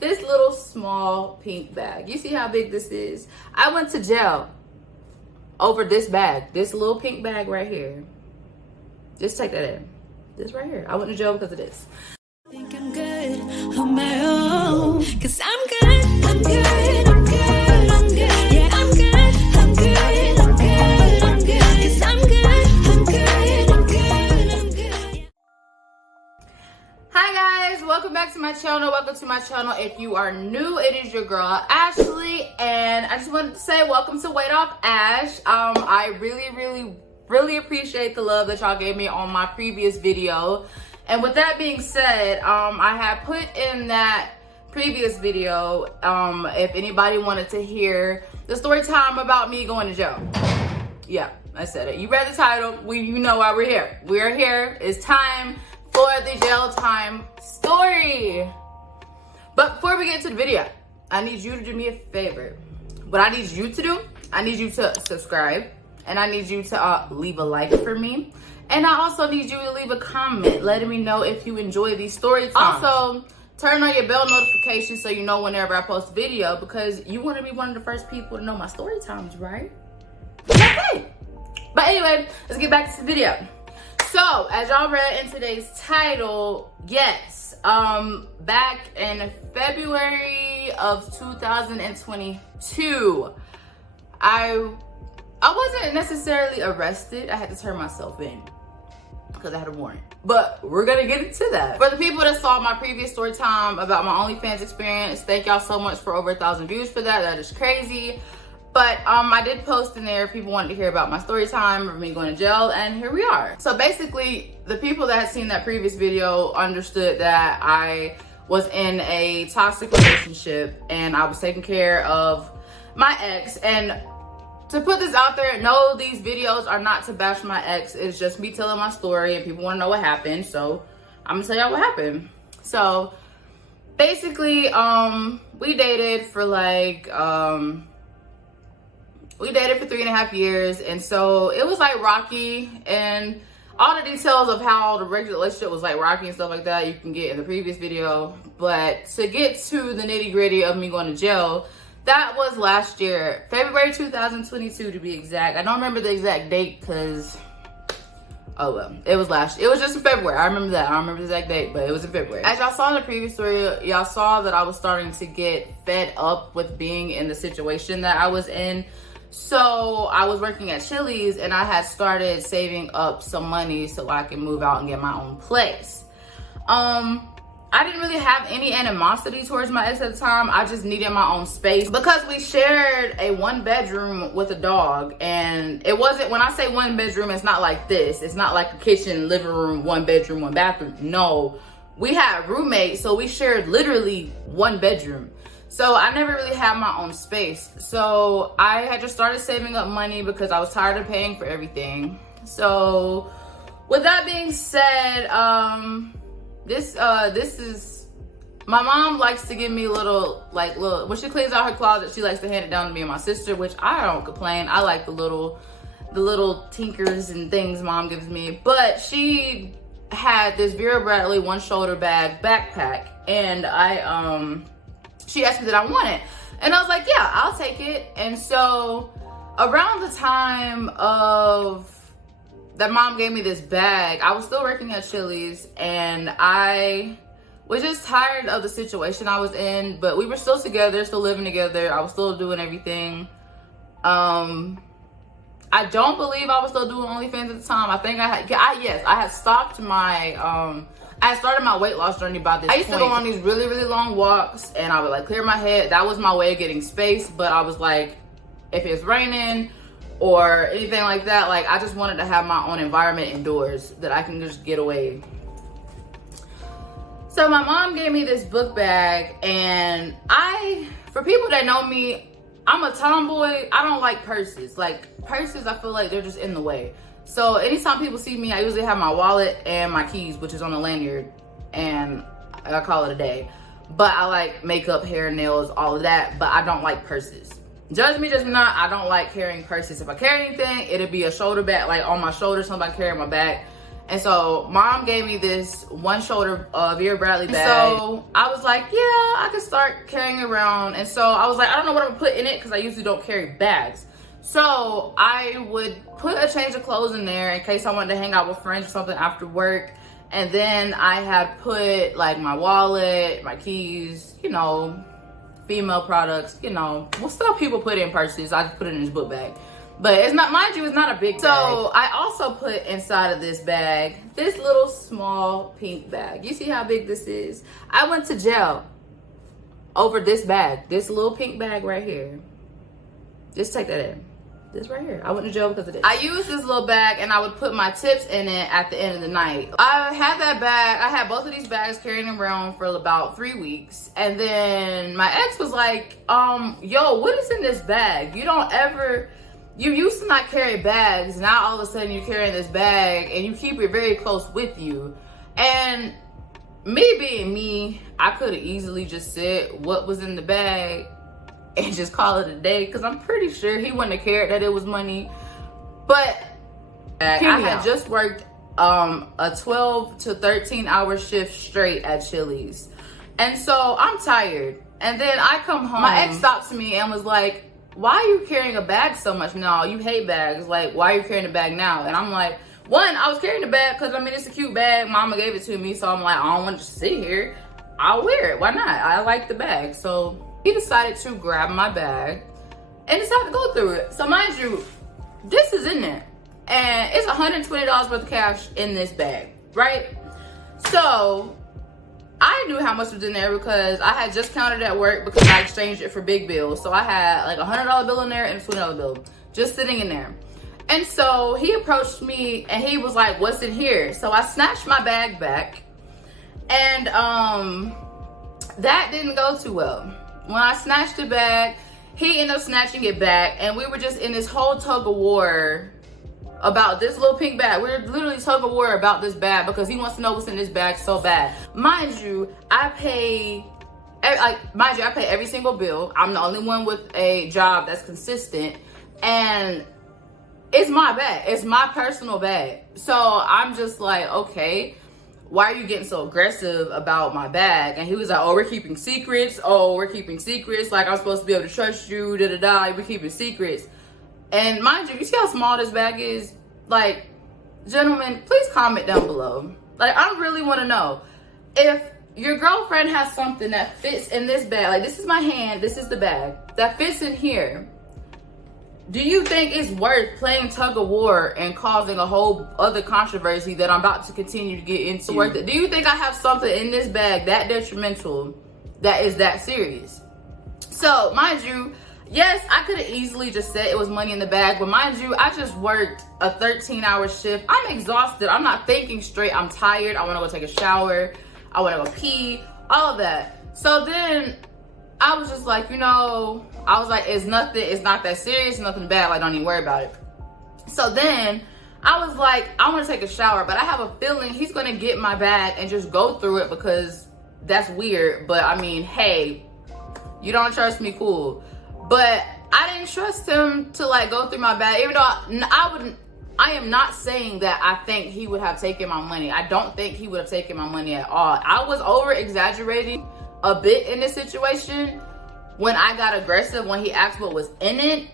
this little small pink bag. You see how big this is? I went to jail over this bag, this little pink bag right here. Just take that in. This right here. I went to jail because of this. I think I'm good on my own, 'cause I'm good, I'm good, I'm good, I'm good. Yeah, I'm good, I'm good, I'm good, I'm good. 'Cause I'm good, I'm good, I'm good, I'm good. Hi guys, welcome back to my channel. Welcome to my channel. If you are new, it is your girl Ashley, and I just wanted to say welcome to Weight Off Ash. I really appreciate the love that y'all gave me on my previous video. And with that being said, I had put in that previous video, if anybody wanted to hear the story time about me going to jail. Yeah, I said it. You read the title. You know why we're here. We're here. It's time for the jail time story. But before we get into the video, I need you to do me a favor. What I need you to do, I need you to subscribe, and I need you to leave a like for me. And I also need you to leave a comment letting me know if you enjoy these story times. Also, turn on your bell notifications so you know whenever I post a video, because you want to be one of the first people to know my story times, right? Okay. But anyway, let's get back to the video. So, as y'all read in today's title, yes, back in February of 2022, I wasn't necessarily arrested. I had to turn myself in because I had a warrant. But we're gonna get into that. For the people that saw my previous story time about my OnlyFans experience, thank y'all so much for over 1,000 views for that. That is crazy. But I did post in there, people wanted to hear about my story time of me going to jail, and here we are. So basically, the people that had seen that previous video understood that I was in a toxic relationship and I was taking care of my ex. And to put this out there, no, these videos are not to bash my ex. It's just me telling my story and people want to know what happened. So I'm gonna tell y'all what happened. So basically, we dated for like, we dated for 3.5 years. And so it was like rocky, and all the details of how the regular relationship was like rocky and stuff like that, you can get in the previous video. But to get to the nitty gritty of me going to jail, that was last year, February 2022 to be exact. I don't remember the exact date because, oh well, it was last year. It was just in February. I remember that. I don't remember the exact date, but it was in February. As y'all saw in the previous story, y'all saw that I was starting to get fed up with being in the situation that I was in. So I was working at Chili's and I had started saving up some money so I can move out and get my own place. I didn't really have any animosity towards my ex at the time. I just needed my own space because we shared a 1-bedroom with a dog. And it wasn't, when I say 1 bedroom, it's not like this. It's not like a kitchen, living room, 1 bedroom, 1 bathroom. No, we had roommates, so we shared literally 1 bedroom. So I never really had my own space. So I had just started saving up money because I was tired of paying for everything. So with that being said, this is, my mom likes to give me little, when she cleans out her closet, she likes to hand it down to me and my sister, which I don't complain. I like the little tinkers and things mom gives me. But she had this Vera Bradley 1-shoulder bag backpack, and she asked me that I want it. And I was like, yeah, I'll take it. And so around the time of that mom gave me this bag, I was still working at Chili's, and I was just tired of the situation I was in, but we were still together, still living together. I was still doing everything. I don't believe I was still doing OnlyFans at the time. I think I had stopped my, I had started my weight loss journey by this point. I used to go on these really long walks, and I would like clear my head. That was my way of getting space. But I was like, if it's raining or anything like that, like I just wanted to have my own environment indoors that I can just get away. So my mom gave me this book bag, and for people that know me, I'm a tomboy. I don't like purses. Like purses, I feel like they're just in the way. So anytime people see me, I usually have my wallet and my keys, which is on a lanyard, and I call it a day. But I like makeup, hair, nails, all of that, but I don't like purses. Judge me, judge me not, I don't like carrying purses. If I carry anything, it'll be a shoulder bag, like on my shoulder, somebody carrying my back. And so mom gave me this one shoulder Vera Bradley bag. So I was like, yeah, I could start carrying around. And so I was like, I don't know what I'm gonna put in it because I usually don't carry bags. So I would put a change of clothes in there in case I wanted to hang out with friends or something after work. And then I had put like my wallet, my keys, you know, female products, you know, well, stuff people put in purses. I just put it in this book bag. But it's not, mind you, it's not a big bag. So I also put inside of this bag, this little small pink bag. You see how big this is? I went to jail over this bag, this little pink bag right here. Just take that in. This right here. I went to jail because of this. I used this little bag and I would put my tips in it at the end of the night. I had that bag, I had both of these bags carrying them around for about 3 weeks. And then my ex was like, yo, what is in this bag? You used to not carry bags. Now all of a sudden you're carrying this bag and you keep it very close with you. And me being me, I could have easily just said what was in the bag and just call it a day, because I'm pretty sure he wouldn't have cared that it was money. But I had just worked a 12 to 13 hour shift straight at Chili's. And so I'm tired. And then I come home. My ex stops me and was like, why are you carrying a bag so much now? You hate bags. Like, why are you carrying a bag now? And I'm like, one, I was carrying a bag because, I mean, it's a cute bag. Mama gave it to me. So I'm like, I don't want to just sit here. I'll wear it. Why not? I like the bag. So he decided to grab my bag and decided to go through it. So mind you, this is in there. And it's $120 worth of cash in this bag, right? So I knew how much was in there because I had just counted at work because I exchanged it for big bills. So I had like a $100 bill in there and a $20 bill just sitting in there. And so he approached me and he was like, what's in here? So I snatched my bag back and that didn't go too well. When I snatched the bag, he ended up snatching it back and we were just in this whole tug of war about this little pink bag. We're literally tug of war about this bag because he wants to know what's in this bag so bad. Mind you, I pay every single bill. I'm the only one with a job that's consistent, and it's my bag. It's my personal bag. So I'm just like, okay, why are you getting so aggressive about my bag? And he was like, oh, we're keeping secrets. Oh, we're keeping secrets. Like, I'm supposed to be able to trust you. Da-da-da. We're keeping secrets. And mind you see how small this bag is? Like, gentlemen, please comment down below. Like, I really want to know if your girlfriend has something that fits in this bag. Like, this is my hand, this is the bag that fits in here. Do you think it's worth playing tug of war and causing a whole other controversy that I'm about to continue to get into? Worth it? Do you think I have something in this bag that detrimental, that is that serious? So, mind you, yes, I could have easily just said it was money in the bag, but mind you, I just worked a 13-hour shift. I'm exhausted. I'm not thinking straight. I'm tired. I want to go take a shower. I want to go pee, all of that. So then I was just like, you know, I was like, it's nothing. It's not that serious. Nothing bad. Like, don't even worry about it. So then I was like, I want to take a shower, but I have a feeling he's going to get my bag and just go through it because that's weird. But I mean, hey, you don't trust me, cool. But I didn't trust him to like go through my bag, even though I am not saying that I think he would have taken my money. I don't think he would have taken my money at all. I was over exaggerating a bit in this situation when I got aggressive when he asked what was in it.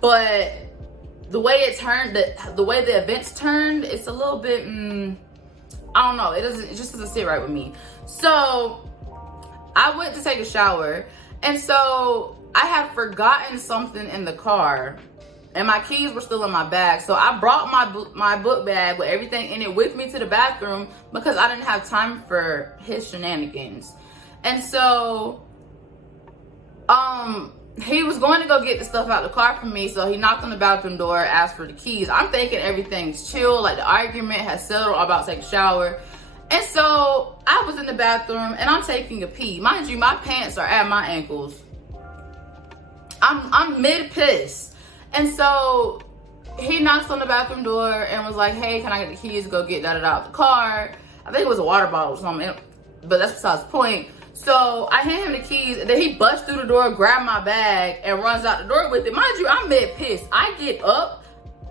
But the way it turned, the way the events turned, it's a little bit, I don't know. It just doesn't sit right with me. So I went to take a shower, and so I had forgotten something in the car and my keys were still in my bag. So I brought my book bag with everything in it with me to the bathroom because I didn't have time for his shenanigans. And so he was going to go get the stuff out of the car for me. So he knocked on the bathroom door, asked for the keys. I'm thinking everything's chill, like the argument has settled, I'm about to take a shower. And so I was in the bathroom and I'm taking a pee. Mind you, my pants are at my ankles. I'm mid-piss. And so he knocks on the bathroom door and was like, hey, can I get the keys to go get that out of the car? I think it was a water bottle or something, but that's besides the point. So I hand him the keys, and then he busts through the door, grab my bag, and runs out the door with it. Mind you, I'm mid-piss. I get up,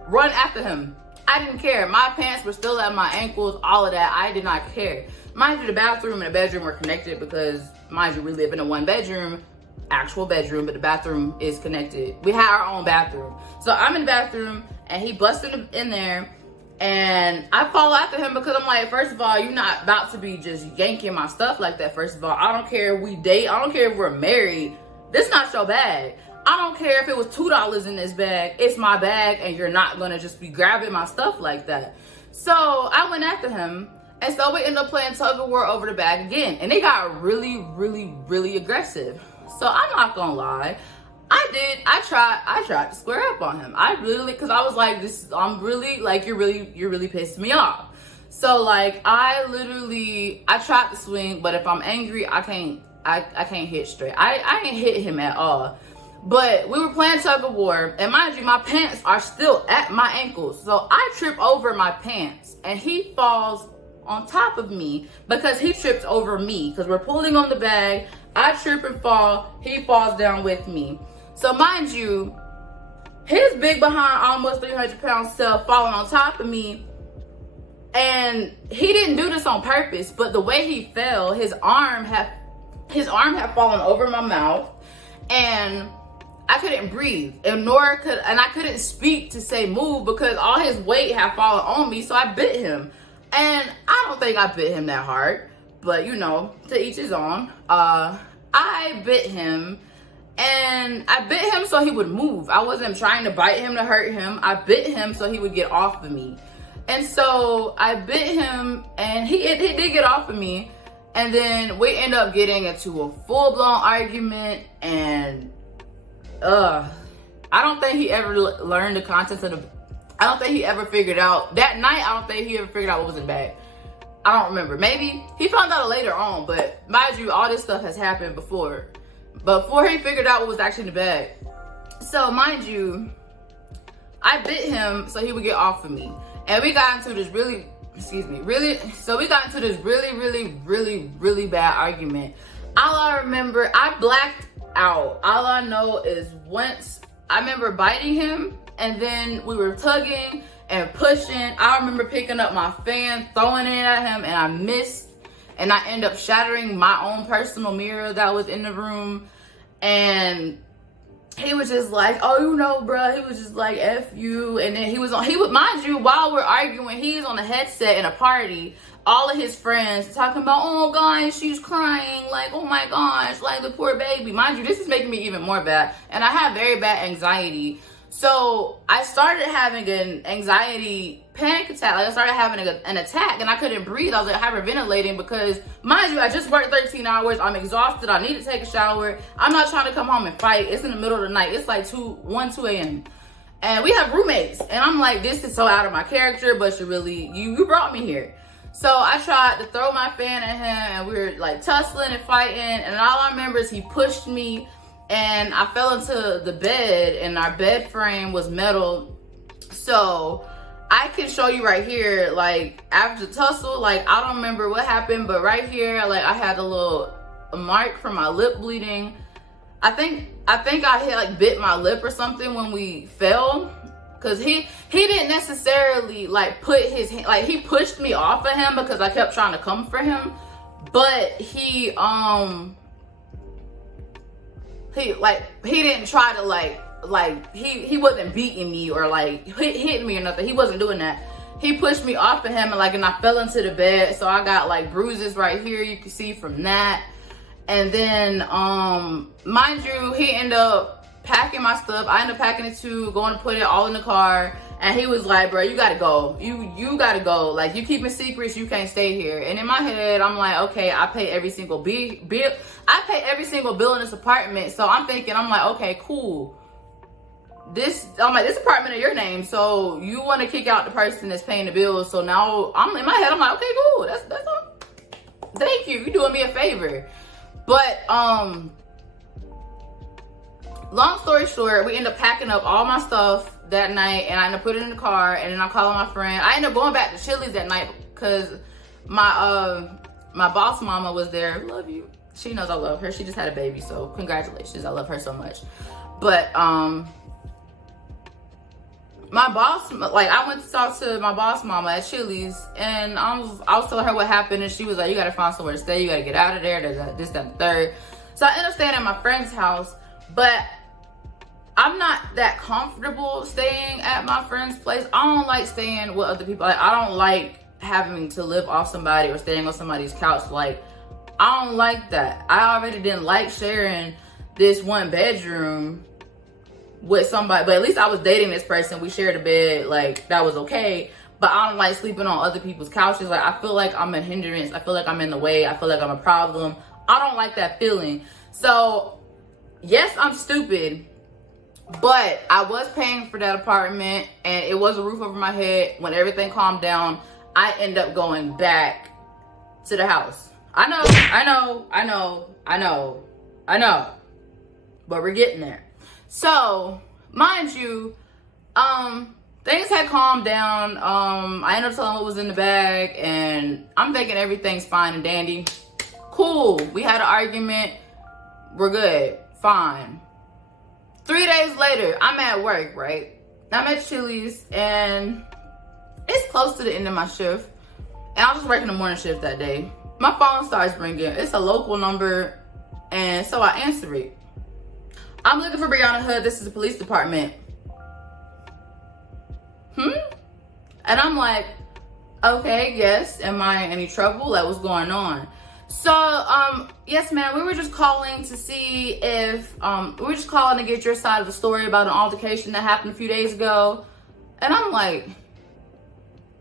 run after him. I didn't care. My pants were still at my ankles, all of that. I did not care. Mind you, the bathroom and the bedroom were connected because, mind you, we live in a one bedroom, actual bedroom, but the bathroom is connected. We had our own bathroom. So I'm in the bathroom and he busted in there, and I follow after him because I'm like, first of all, you're not about to be just yanking my stuff like that. First of all, I don't care if we date. I don't care if we're married. This is not your bag. I don't care if it was $2 in this bag. It's my bag, and you're not gonna just be grabbing my stuff like that. So I went after him, and so we ended up playing tug of war over the bag again, and it got really, really, really aggressive. So I'm not gonna lie, I tried to square up on him. I really, cause I was like, I'm really, like, you're really pissing me off. So like, I tried to swing, but if I'm angry, I can't hit straight. I didn't hit him at all. But we were playing tug of war, and mind you, my pants are still at my ankles. So I trip over my pants, and he falls on top of me because he trips over me. Because we're pulling on the bag, I trip and fall, he falls down with me. So mind you, his big behind, almost 300-pound self falling on top of me, and he didn't do this on purpose, but the way he fell, his arm had fallen over my mouth, and I couldn't breathe, and I couldn't speak to say move because all his weight had fallen on me. So I bit him, and I don't think I bit him that hard, but you know, to each his own. I bit him, and I bit him so he would move. I wasn't trying to bite him to hurt him. I bit him so he would get off of me, and so I bit him, and he did get off of me, and then we end up getting into a full-blown argument, and I don't think he ever learned the contents of I don't think he ever figured out that night. I don't think he ever figured out what was in the bag. I don't remember. Maybe he found out later on, but mind you, all this stuff has happened before he figured out what was actually in the bag. So mind you, I bit him so he would get off of me, and we got into this really bad argument. All I remember, I blacked out. All I know is once I remember biting him, and then we were tugging and pushing. I remember picking up my fan, throwing it at him, and I missed, and I ended up shattering my own personal mirror that was in the room. And he was just like, oh, you know, bro, he was just like, F you. And then he would, mind you, while we're arguing, he's on a headset in a party, all of his friends talking about, oh gosh, she's crying, like, oh my gosh, like the poor baby. Mind you, this is making me even more bad, and I have very bad anxiety. So I started having an anxiety panic attack. Like, I started having an attack, and I couldn't breathe. I was like hyperventilating because, mind you, I just worked 13 hours. I'm exhausted. I need to take a shower. I'm not trying to come home and fight. It's in the middle of the night. It's like 2 a.m. And we have roommates, and I'm like, this is so out of my character, but you brought me here. So I tried to throw my fan at him, and we were like tussling and fighting, and all I remember is he pushed me, and I fell into the bed, and our bed frame was metal. So I can show you right here, like after the tussle, like I don't remember what happened, but right here, like I had a mark from my lip bleeding. I think I had like bit my lip or something when we fell, because he didn't necessarily like put his hand, like he pushed me off of him because I kept trying to come for him, but he didn't try to like he wasn't beating me or like hitting me or nothing. He wasn't doing that. He pushed me off of him, and I fell into the bed, so I got like bruises right here, you can see from that. And then mind you, he ended up packing my stuff. I ended up packing it too, going to put it all in the car, and he was like, bro, you gotta go. You gotta go. Like, you keeping secrets, you can't stay here. And in my head, I'm like, okay, I pay every single bill. I pay every single bill in this apartment. So I'm thinking, I'm like, okay, cool. This apartment in your name, so you want to kick out the person that's paying the bills. So now I'm in my head, I'm like, okay, cool. That's all. Thank you. You're doing me a favor. But long story short, we ended up packing up all my stuff that night, and I ended up putting it in the car, and then I called my friend. I ended up going back to Chili's that night because my boss mama was there. Love you. She knows I love her. She just had a baby, so congratulations. I love her so much. But my boss, like, I went to talk to my boss mama at Chili's, and I was telling her what happened, and she was like, you gotta find somewhere to stay, you gotta get out of there, this, that, and the third. So I ended up staying at my friend's house, but I'm not that comfortable staying at my friend's place. I don't like staying with other people. Like, I don't like having to live off somebody or staying on somebody's couch. Like, I don't like that. I already didn't like sharing this one bedroom with somebody, but at least I was dating this person. We shared a bed, like, that was okay. But I don't like sleeping on other people's couches. Like, I feel like I'm a hindrance. I feel like I'm in the way. I feel like I'm a problem. I don't like that feeling. So, yes, I'm stupid, but I was paying for that apartment, and it was a roof over my head. When everything calmed down, I end up going back to the house. I know, but we're getting there. So, mind you, things had calmed down. I ended up telling what was in the bag, and I'm thinking everything's fine and dandy. Cool, we had an argument, we're good, fine. 3 days later, I'm at work, right? I'm at Chili's, and it's close to the end of my shift, and I was just working the morning shift that day. My phone starts ringing. It's a local number, and so I answer it. I'm looking for Brianna Hood. This is the police department. And I'm like, okay, yes. Am I in any trouble? Like, what's going on? So, yes, ma'am. We were just calling to see if, we were just calling to get your side of the story about an altercation that happened a few days ago. And I'm like,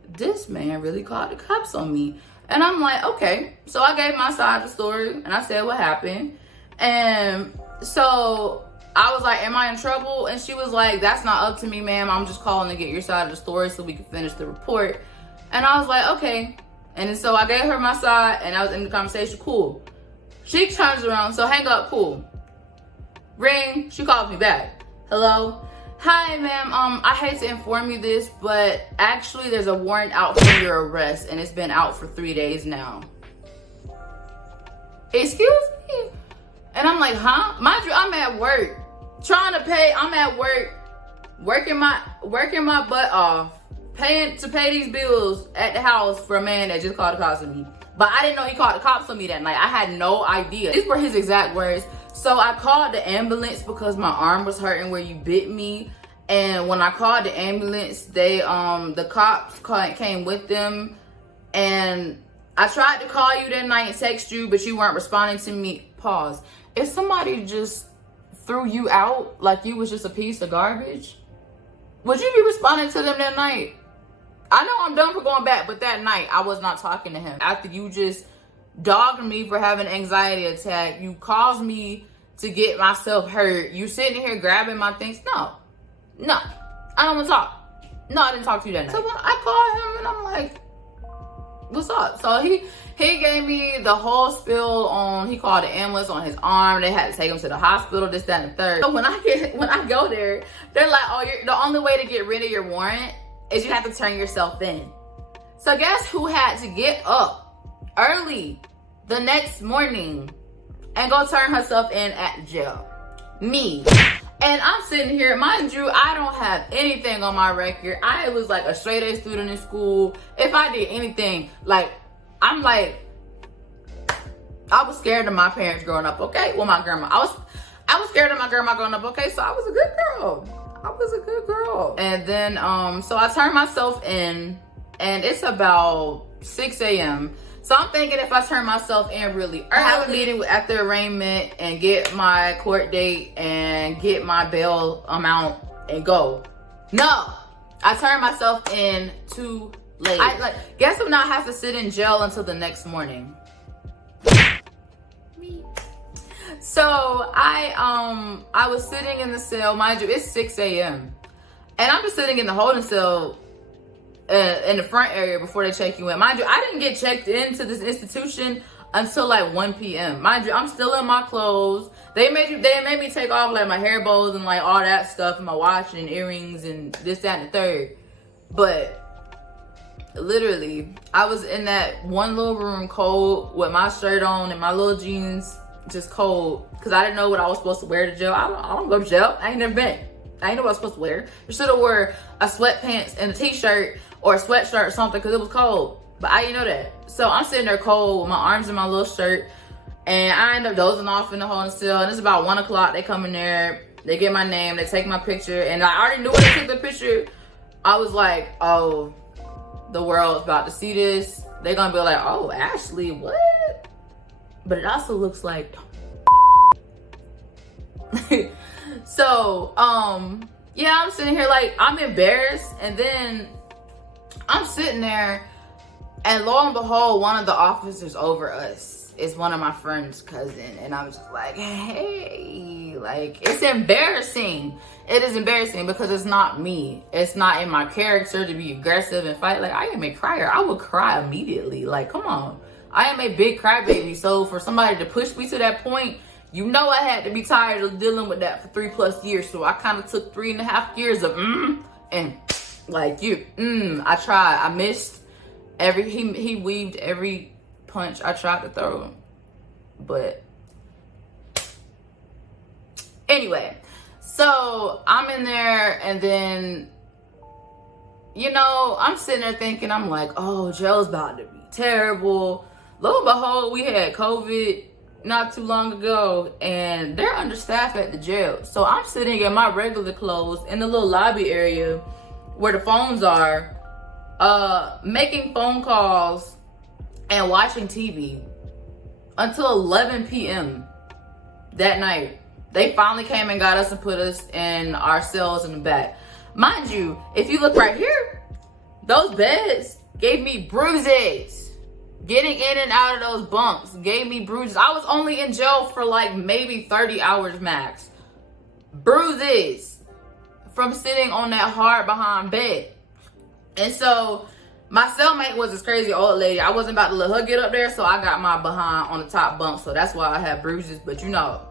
this man really called the cops on me. And I'm like, okay. So I gave my side of the story, and I said what happened. And so I was like, am I in trouble? And she was like, that's not up to me, ma'am. I'm just calling to get your side of the story so we can finish the report. And I was like, okay. And so I gave her my side, and I was in the conversation. Cool. She turns around, so hang up, cool. Ring, she calls me back. Hello? Hi, ma'am. I hate to inform you this, but actually there's a warrant out for your arrest, and it's been out for 3 days now. Excuse me? And I'm like, huh? Mind you, I'm at work. Trying to pay, I'm at work, working my butt off, paying to pay these bills at the house for a man that just called the cops on me. But I didn't know he called the cops on me that night. I had no idea. These were his exact words. So I called the ambulance because my arm was hurting where you bit me. And when I called the ambulance, they the cops came with them. And I tried to call you that night and text you, but you weren't responding to me. Pause. If somebody just threw you out like you was just a piece of garbage, would you be responding to them that night? I know I'm done for going back, but that night I was not talking to him. After you just dogged me for having an anxiety attack, you caused me to get myself hurt, you sitting here grabbing my things. No, I don't want to talk. No, I didn't talk to you that night. So I called him and I'm like, what's up? So he gave me the whole spill on, he called the ambulance on his arm. They had to take him to the hospital, this, that, and the third. So when I go there, they're like, oh, the only way to get rid of your warrant is you have to turn yourself in. So guess who had to get up early the next morning and go turn herself in at the jail? Me. And I'm sitting here, mind you, I don't have anything on my record. I was like a straight A student in school. If I did anything, like, I'm like, I was scared of my parents growing up, okay? Well, my grandma. I was scared of my grandma growing up, okay? So I was a good girl. And then, so I turned myself in, and it's about 6 a.m. So I'm thinking if I turn myself in really early, have a meeting at the arraignment and get my court date and get my bail amount and go. No, I turned myself in too late. Guess who now has to sit in jail until the next morning? Me. So I was sitting in the cell, mind you, it's 6 a.m. And I'm just sitting in the holding cell in the front area before they check you in. Mind you, I didn't get checked into this institution until like 1 p.m. Mind you, I'm still in my clothes. They made me take off like my hair bows and like all that stuff and my watch and earrings and this, that, and the third. But literally, I was in that one little room cold with my shirt on and my little jeans just cold because I didn't know what I was supposed to wear to jail. I don't go to jail. I ain't never been. I didn't know what I was supposed to wear. I should have wore a sweatpants and a t-shirt or a sweatshirt or something because it was cold. But I didn't know that. So I'm sitting there cold with my arms in my little shirt. And I end up dozing off in the holding cell. And it's about 1 o'clock. They come in there. They get my name. They take my picture. And I already knew when they took the picture. I was like, oh, the world's about to see this. They're going to be like, oh, Ashley, what? But it also looks like... So, yeah, I'm sitting here like, I'm embarrassed. And then I'm sitting there. And lo and behold, one of the officers over us is one of my friend's cousin. And I'm just like, hey, like, it's embarrassing. It is embarrassing because it's not me. It's not in my character to be aggressive and fight. Like, I am a crier. I would cry immediately. Like, come on. I am a big crybaby. So for somebody to push me to that point, you know I had to be tired of dealing with that for 3+ years. So I kind of took 3.5 years of and like I tried. I missed he weaved every punch I tried to throw him. But anyway, so I'm in there and then, you know, I'm sitting there thinking, I'm like, oh, jail's about to be terrible. Lo and behold, we had COVID not too long ago and they're understaffed at the jail. So I'm sitting in my regular clothes in the little lobby area where the phones are, making phone calls and watching TV until 11 p.m. that night. They finally came and got us and put us in our cells in the back. Mind you, if you look right here, those beds gave me bruises. Getting in and out of those bunks gave me bruises. I was only in jail for like maybe 30 hours max. Bruises from sitting on that hard behind bed. And so my cellmate was this crazy old lady. I wasn't about to let her get up there, so I got my behind on the top bunk. So that's why I had bruises, but you know.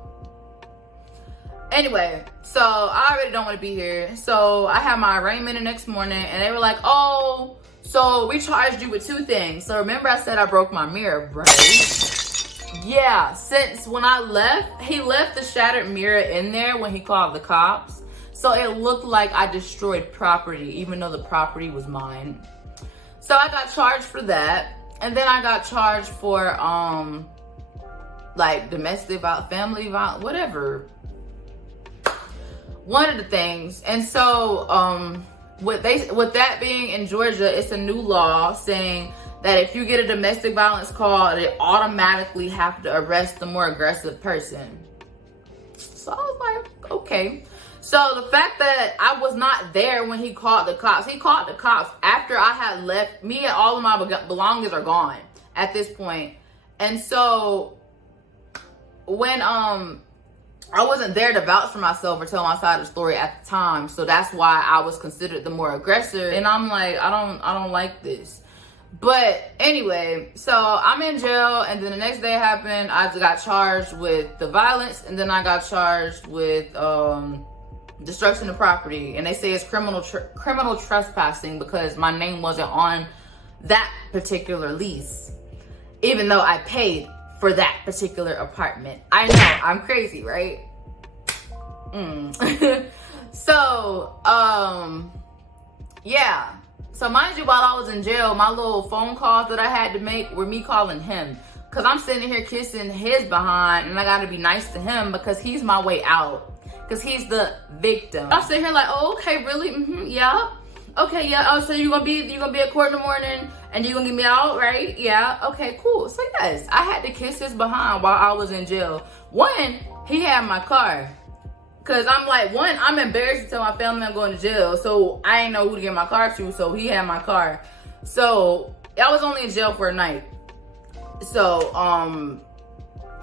Anyway, so I already don't want to be here. So I had my arraignment the next morning and they were like, oh, so we charged you with 2 things. So remember I said I broke my mirror, right? Yeah, since when I left, he left the shattered mirror in there when he called the cops. So it looked like I destroyed property, even though the property was mine. So I got charged for that. And then I got charged for, like domestic violence, family violence, whatever. One of the things. And so, with that being in Georgia, it's a new law saying that if you get a domestic violence call, they automatically have to arrest the more aggressive person. So I was like, okay. So the fact that I was not there when he called the cops after I had left. Me and all of my belongings are gone at this point. And so when I wasn't there to vouch for myself or tell my side of the story at the time, so that's why I was considered the more aggressor. And I'm like, I don't like this. But anyway, so I'm in jail, and then the next day happened. I got charged with the violence, and then I got charged with destruction of property. And they say it's criminal trespassing because my name wasn't on that particular lease, even though I paid for that particular apartment. I know, I'm crazy, right? So, yeah. So mind you, while I was in jail, my little phone calls that I had to make were me calling him. Cause I'm sitting here kissing his behind and I gotta be nice to him because he's my way out. Cause he's the victim. I'm sitting here like, oh, okay, really? Yeah. Okay, yeah. Oh, so you're gonna be at court in the morning and you're gonna get me out, right? Yeah. Okay, cool. So yes, I had to kiss his behind while I was in jail. One, he had my car. Cause I'm like, one, I'm embarrassed to tell my family I'm going to jail. So I ain't know who to get my car to. So he had my car. So I was only in jail for a night. So,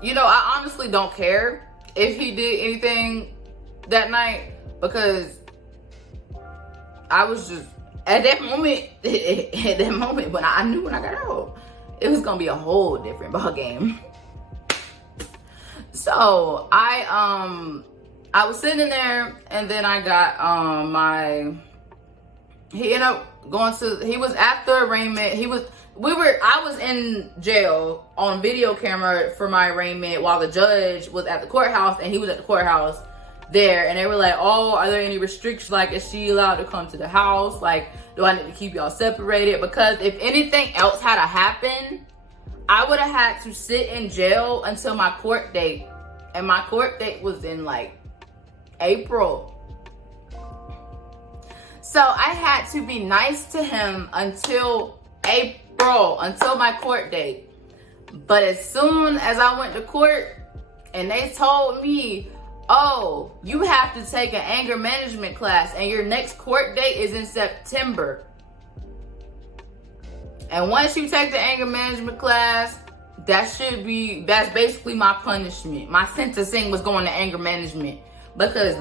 you know, I honestly don't care if he did anything that night because I was just at that moment when I knew when I got out, it was gonna be a whole different ball game. So I was sitting there and then I got he ended up going to, he was at the arraignment. I was in jail on video camera for my arraignment while the judge was at the courthouse and he was at the courthouse. there, and they were like, oh, are there any restrictions? Like, is she allowed to come to the house? Like, do I need to keep y'all separated? Because if anything else had to happen, I would have had to sit in jail until my court date. And my court date was in like April. So I had to be nice to him until April, until my court date. But as soon as I went to court and they told me, oh, you have to take an anger management class and your next court date is in September. And once you take the anger management class, that's basically my punishment. My sentencing was going to anger management, because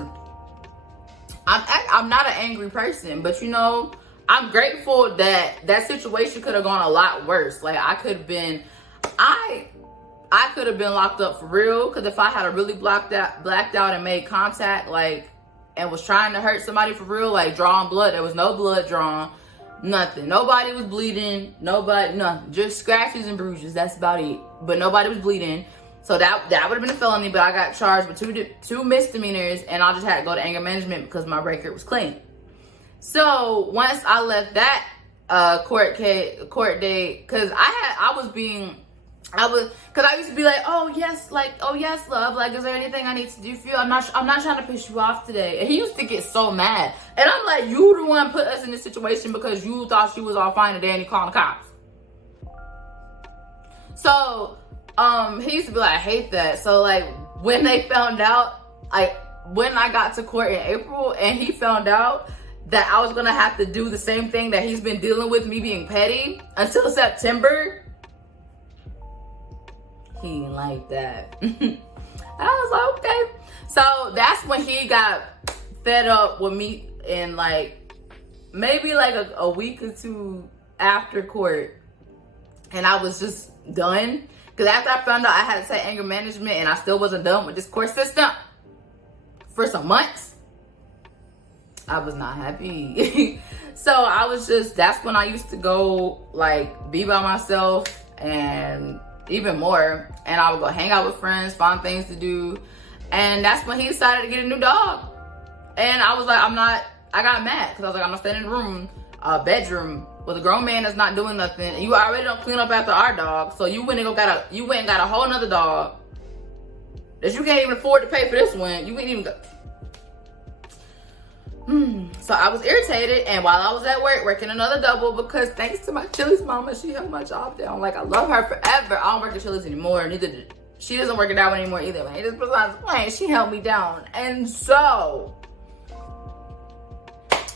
I'm not an angry person, but you know, I'm grateful that that situation could have gone a lot worse. Like, I could have been locked up for real, because if I had really blacked out and made contact, like, and was trying to hurt somebody for real, like drawing blood, there was no blood drawn, nothing. Nobody was bleeding, nothing. Just scratches and bruises, that's about it. But nobody was bleeding. So that would have been a felony, but I got charged with two misdemeanors, and I just had to go to anger management because my record was clean. So once I left that court date, because I used to be like, oh yes, love, like, is there anything I need to do for you? I'm not trying to piss you off today. And he used to get so mad, and I'm like, you the one put us in this situation because you thought she was all fine today and you calling the cops. So he used to be like, I hate that. So like, when they found out, like when I got to court in April and he found out that I was gonna have to do the same thing that he's been dealing with, me being petty, until September, he didn't like that. I was like, okay. So that's when he got fed up with me, in like maybe like a week or two after court, and I was just done. Because after I found out I had to take anger management and I still wasn't done with this court system for some months, I was not happy. So I was just, that's when I used to go like be by myself, and even more, and I would go hang out with friends, find things to do. And that's when he decided to get a new dog. And I was like, I got mad because I was like, I'm not staying in a bedroom with a grown man that's not doing nothing. You already don't clean up after our dog, so you went and got a whole nother dog that you can't even afford to pay for this one. You ain't even go. So I was irritated, and while I was at work working another double, because thanks to my Chili's mama, she held my job down. Like, I love her forever. I don't work at Chili's anymore. She doesn't work at that one anymore either. Man, just besides playing, she held me down. And so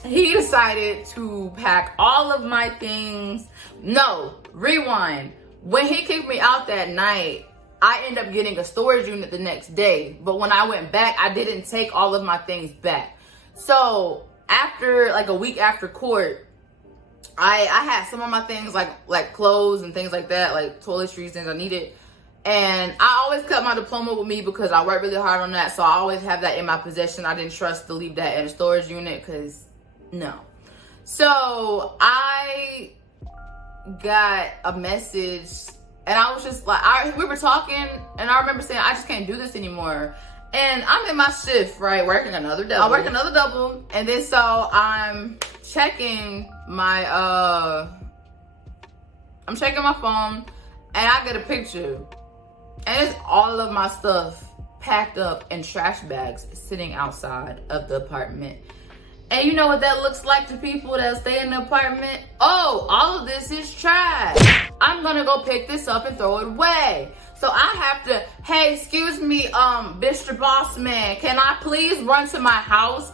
he decided to pack all of my things. No, rewind. When he kicked me out that night, I ended up getting a storage unit the next day. But when I went back, I didn't take all of my things back. So after like a week after court, I had some of my things like clothes and things like that, like toiletries, things I needed. And I always kept my diploma with me because I worked really hard on that. So I always have that in my possession. I didn't trust to leave that in a storage unit because no. So I got a message, and I was just like, we were talking, and I remember saying, I just can't do this anymore. And I'm in my shift, right, working another double. I work another double, and then so I'm checking my phone, and I get a picture, and it's all of my stuff packed up in trash bags sitting outside of the apartment. And you know what that looks like to people that stay in the apartment? Oh, all of this is trash. I'm gonna go pick this up and throw it away. So I have to, hey, excuse me, Mr. Boss Man, can I please run to my house?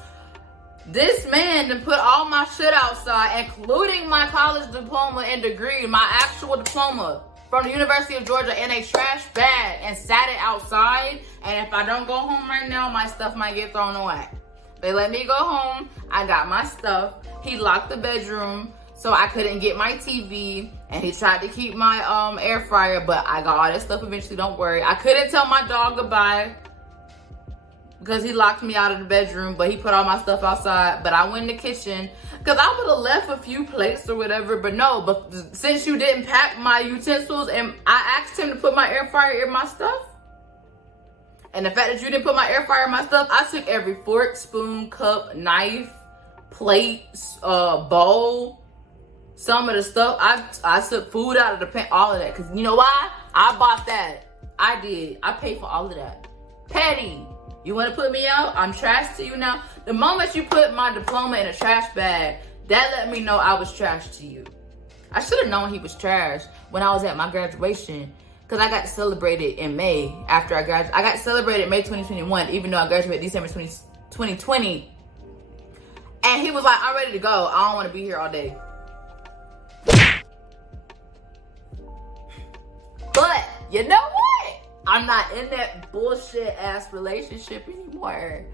This man then put all my shit outside, including my college diploma and degree, my actual diploma from the University of Georgia, in a trash bag, and sat it outside. And if I don't go home right now, my stuff might get thrown away. They let me go home. I got my stuff. He locked the bedroom so I couldn't get my TV, and he tried to keep my air fryer, but I got all that stuff eventually, don't worry. I couldn't tell my dog goodbye because he locked me out of the bedroom, but he put all my stuff outside. But I went in the kitchen because I would have left a few plates or whatever, but no, but since you didn't pack my utensils, and I asked him to put my air fryer in my stuff, And the fact that you didn't put my air fryer in my stuff, I took every fork, spoon, cup, knife, plate, bowl, some of the stuff. I took food out of the pan, all of that. Because you know why? I bought that. I did. I paid for all of that. Petty. You want to put me out? I'm trash to you now. The moment you put my diploma in a trash bag, that let me know I was trash to you. I should have known he was trash when I was at my graduation. Because I got celebrated in May after I graduated. I got celebrated May 2021, even though I graduated December 2020. And he was like, I'm ready to go. I don't want to be here all day. But you know what? I'm not in that bullshit ass relationship anymore.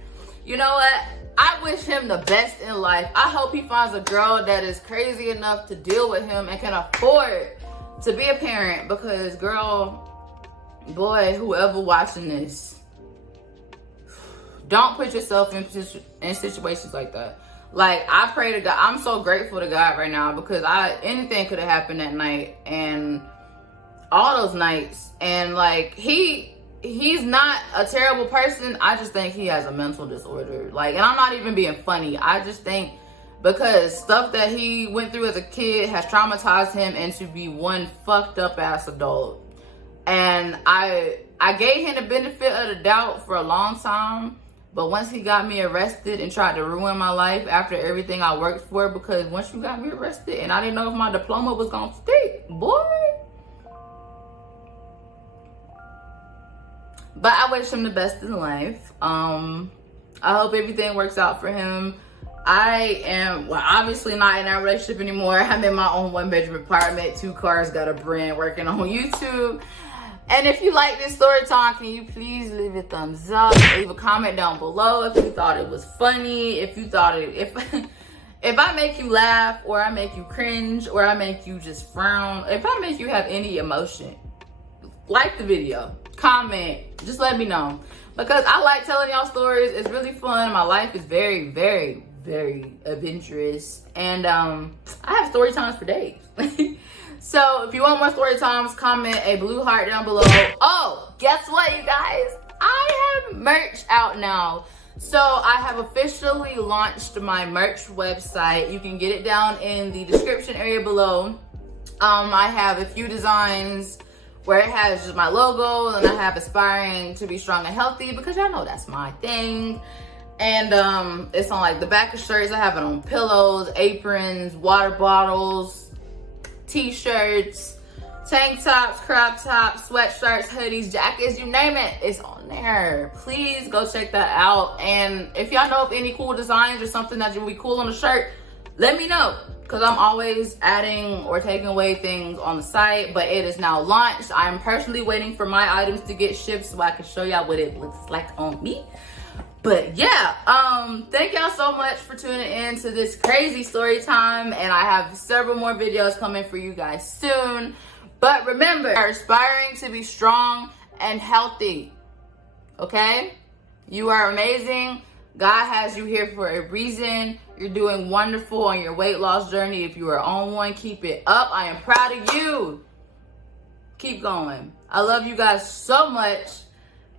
You know what? I wish him the best in life. I hope he finds a girl that is crazy enough to deal with him and can afford to be a parent, because girl, boy, whoever watching this, don't put yourself in situations like that. Like, I pray to God. I'm so grateful to God right now, because anything could have happened that night and all those nights. And like, he's not a terrible person. I just think he has a mental disorder. Like, and I'm not even being funny. I just think because stuff that he went through as a kid has traumatized him into be one fucked up ass adult. And I gave him the benefit of the doubt for a long time. But once he got me arrested and tried to ruin my life after everything I worked for, because once you got me arrested and I didn't know if my diploma was gonna stick, boy. But I wish him the best in life. I hope everything works out for him. I am, well, obviously not in that relationship anymore. I'm in my own 1-bedroom apartment, 2 cars, got a brand, working on YouTube. And if you like this story time, can you please leave a thumbs up, leave a comment down below if you thought it was funny, if you thought it, if I make you laugh, or I make you cringe, or I make you just frown, if I make you have any emotion, like the video, comment, just let me know. Because I like telling y'all stories. It's really fun. My life is very, very, very adventurous. And I have story times for days. So if you want more story times, comment a blue heart down below. Oh, guess what, you guys? I have merch out now. So I have officially launched my merch website. You can get it down in the description area below. I have a few designs where it has just my logo, and I have aspiring to be strong and healthy, because y'all know that's my thing. And it's on like the back of shirts. I have it on pillows, aprons, water bottles, t-shirts, tank tops, crop tops, sweatshirts, hoodies, jackets, you name it, it's on there. Please go check that out. And if y'all know of any cool designs or something that would be cool on a shirt, let me know, because I'm always adding or taking away things on the site. But it is now launched. I'm personally waiting for my items to get shipped so I can show y'all what it looks like on me. But yeah, thank y'all so much for tuning in to this crazy story time, and I have several more videos coming for you guys soon. But remember, you're aspiring to be strong and healthy, okay? You are amazing. God has you here for a reason. You're doing wonderful on your weight loss journey. If you are on one, keep it up. I am proud of you. Keep going. I love you guys so much.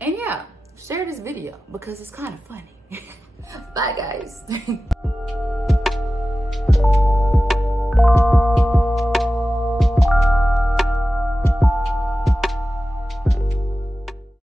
And yeah, share this video because it's kind of funny. Bye, guys.